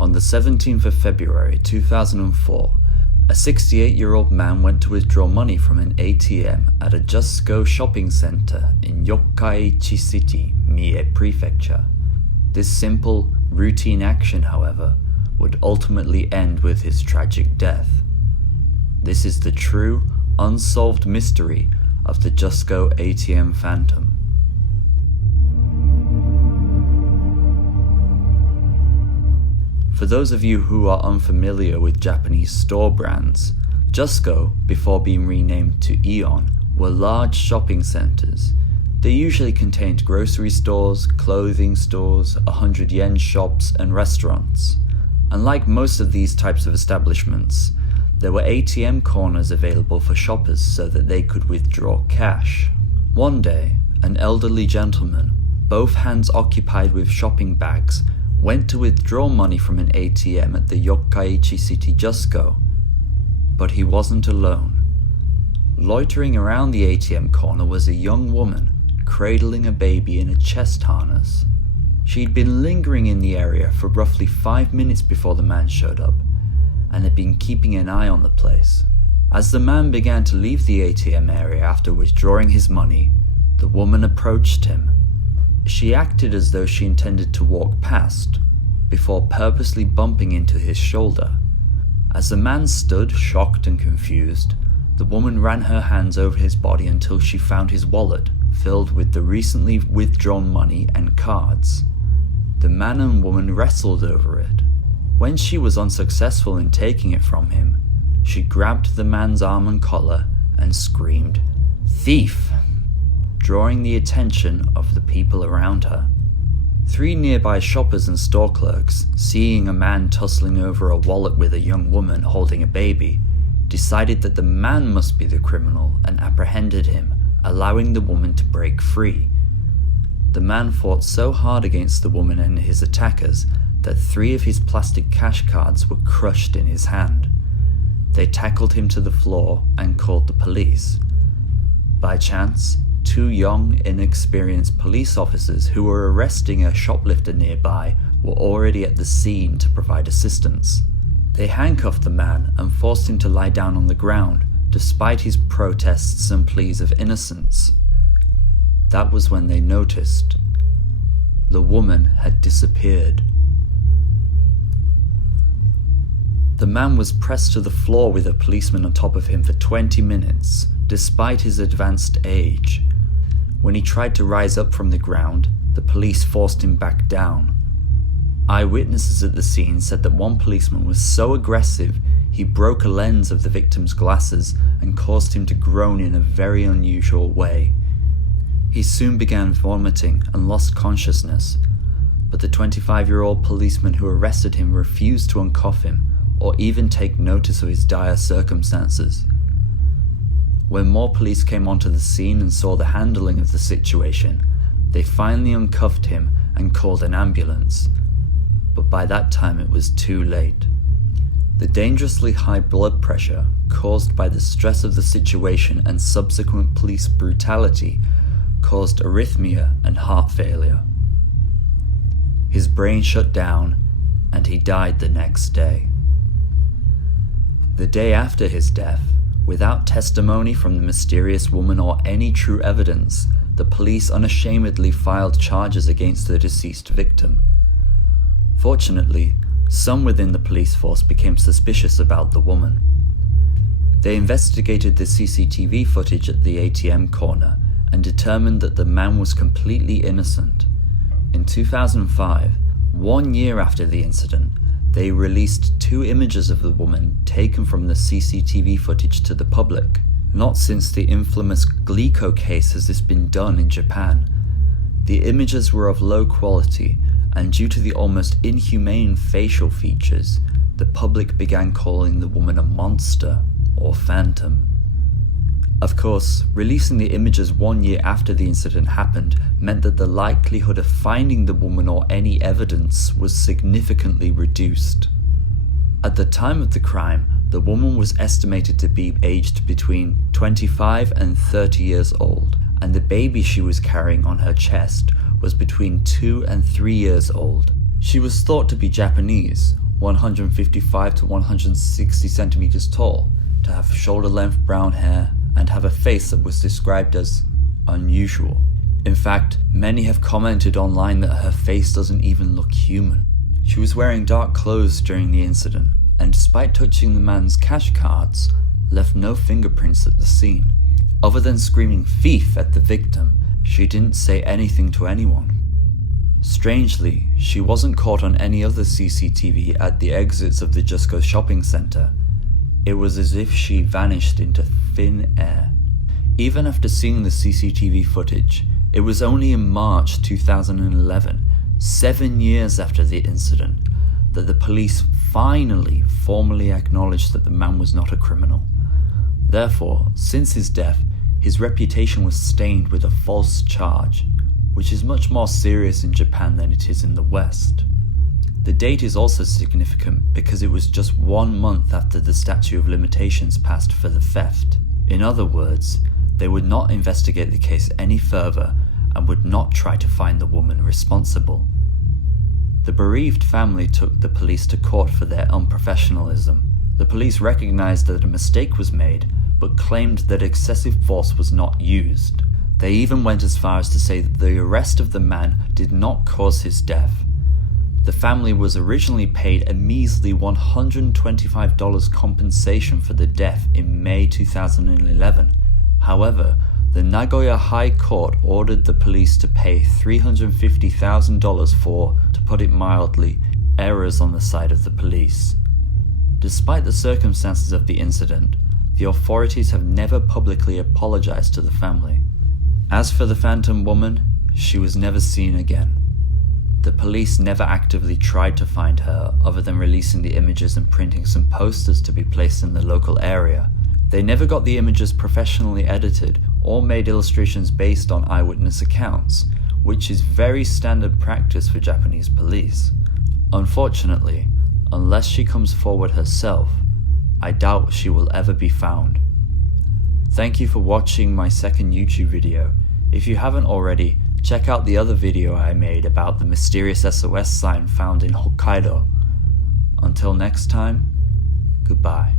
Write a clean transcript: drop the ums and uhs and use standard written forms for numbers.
On the 17th of February 2004, a 68-year-old man went to withdraw money from an ATM at a JUSCO shopping center in Yokkaichi City, Mie Prefecture. This simple, routine action, however, would ultimately end with his tragic death. This is the true, unsolved mystery of the JUSCO ATM phantom. For those of you who are unfamiliar with Japanese store brands, JUSCO, before being renamed to AEON, were large shopping centers. They usually contained grocery stores, clothing stores, 100-yen shops, and restaurants. Unlike most of these types of establishments, there were ATM corners available for shoppers so that they could withdraw cash. One day, an elderly gentleman, both hands occupied with shopping bags, went to withdraw money from an ATM at the Yokkaichi City JUSCO. But he wasn't alone. Loitering around the ATM corner was a young woman, cradling a baby in a chest harness. She'd been lingering in the area for roughly 5 minutes before the man showed up, and had been keeping an eye on the place. As the man began to leave the ATM area after withdrawing his money, the woman approached him. She acted as though she intended to walk past, before purposely bumping into his shoulder. As the man stood, shocked and confused, the woman ran her hands over his body until she found his wallet, filled with the recently withdrawn money and cards. The man and woman wrestled over it. When she was unsuccessful in taking it from him, she grabbed the man's arm and collar and screamed, "Thief!" drawing the attention of the people around her. 3 nearby shoppers and store clerks, seeing a man tussling over a wallet with a young woman holding a baby, decided that the man must be the criminal and apprehended him, allowing the woman to break free. The man fought so hard against the woman and his attackers that 3 of his plastic cash cards were crushed in his hand. They tackled him to the floor and called the police. By chance, 2 young, inexperienced police officers who were arresting a shoplifter nearby were already at the scene to provide assistance. They handcuffed the man and forced him to lie down on the ground, despite his protests and pleas of innocence. That was when they noticed. The woman had disappeared. The man was pressed to the floor with a policeman on top of him for 20 minutes, despite his advanced age. When he tried to rise up from the ground, the police forced him back down. Eyewitnesses at the scene said that one policeman was so aggressive he broke a lens of the victim's glasses and caused him to groan in a very unusual way. He soon began vomiting and lost consciousness, but the 25-year-old policeman who arrested him refused to uncuff him or even take notice of his dire circumstances. When more police came onto the scene and saw the handling of the situation, they finally uncuffed him and called an ambulance. But by that time it was too late. The dangerously high blood pressure caused by the stress of the situation and subsequent police brutality caused arrhythmia and heart failure. His brain shut down and he died the next day. The day after his death, without testimony from the mysterious woman or any true evidence, the police unashamedly filed charges against the deceased victim. Fortunately, some within the police force became suspicious about the woman. They investigated the CCTV footage at the ATM corner and determined that the man was completely innocent. In 2005, 1 year after the incident, they released 2 images of the woman taken from the CCTV footage to the public. Not since the infamous Glico case has this been done in Japan. The images were of low quality, and due to the almost inhumane facial features, the public began calling the woman a monster or phantom. Of course, releasing the images 1 year after the incident happened meant that the likelihood of finding the woman or any evidence was significantly reduced. At the time of the crime, the woman was estimated to be aged between 25 and 30 years old, and the baby she was carrying on her chest was between 2 and 3 years old. She was thought to be Japanese, 155 to 160 centimeters tall, to have shoulder-length brown hair, and have a face that was described as unusual. In fact, many have commented online that her face doesn't even look human. She was wearing dark clothes during the incident, and despite touching the man's cash cards, left no fingerprints at the scene. Other than screaming "thief" at the victim, she didn't say anything to anyone. Strangely, she wasn't caught on any other CCTV at the exits of the JUSCO shopping center. It was as if she vanished into thin air. Even after seeing the CCTV footage, it was only in March 2011, 7 years after the incident, that the police finally formally acknowledged that the man was not a criminal. Therefore, since his death, his reputation was stained with a false charge, which is much more serious in Japan than it is in the West. The date is also significant because it was just 1 month after the statute of limitations passed for the theft. In other words, they would not investigate the case any further and would not try to find the woman responsible. The bereaved family took the police to court for their unprofessionalism. The police recognized that a mistake was made, but claimed that excessive force was not used. They even went as far as to say that the arrest of the man did not cause his death. The family was originally paid a measly $125 compensation for the death in May 2011. However, the Nagoya High Court ordered the police to pay $350,000 for, to put it mildly, errors on the side of the police. Despite the circumstances of the incident, the authorities have never publicly apologized to the family. As for the phantom woman, she was never seen again. The police never actively tried to find her other than releasing the images and printing some posters to be placed in the local area. They never got the images professionally edited or made illustrations based on eyewitness accounts, which is very standard practice for Japanese police. Unfortunately, unless she comes forward herself, I doubt she will ever be found. Thank you for watching my second YouTube video. If you haven't already, check out the other video I made about the mysterious SOS sign found in Hokkaido. Until next time, goodbye.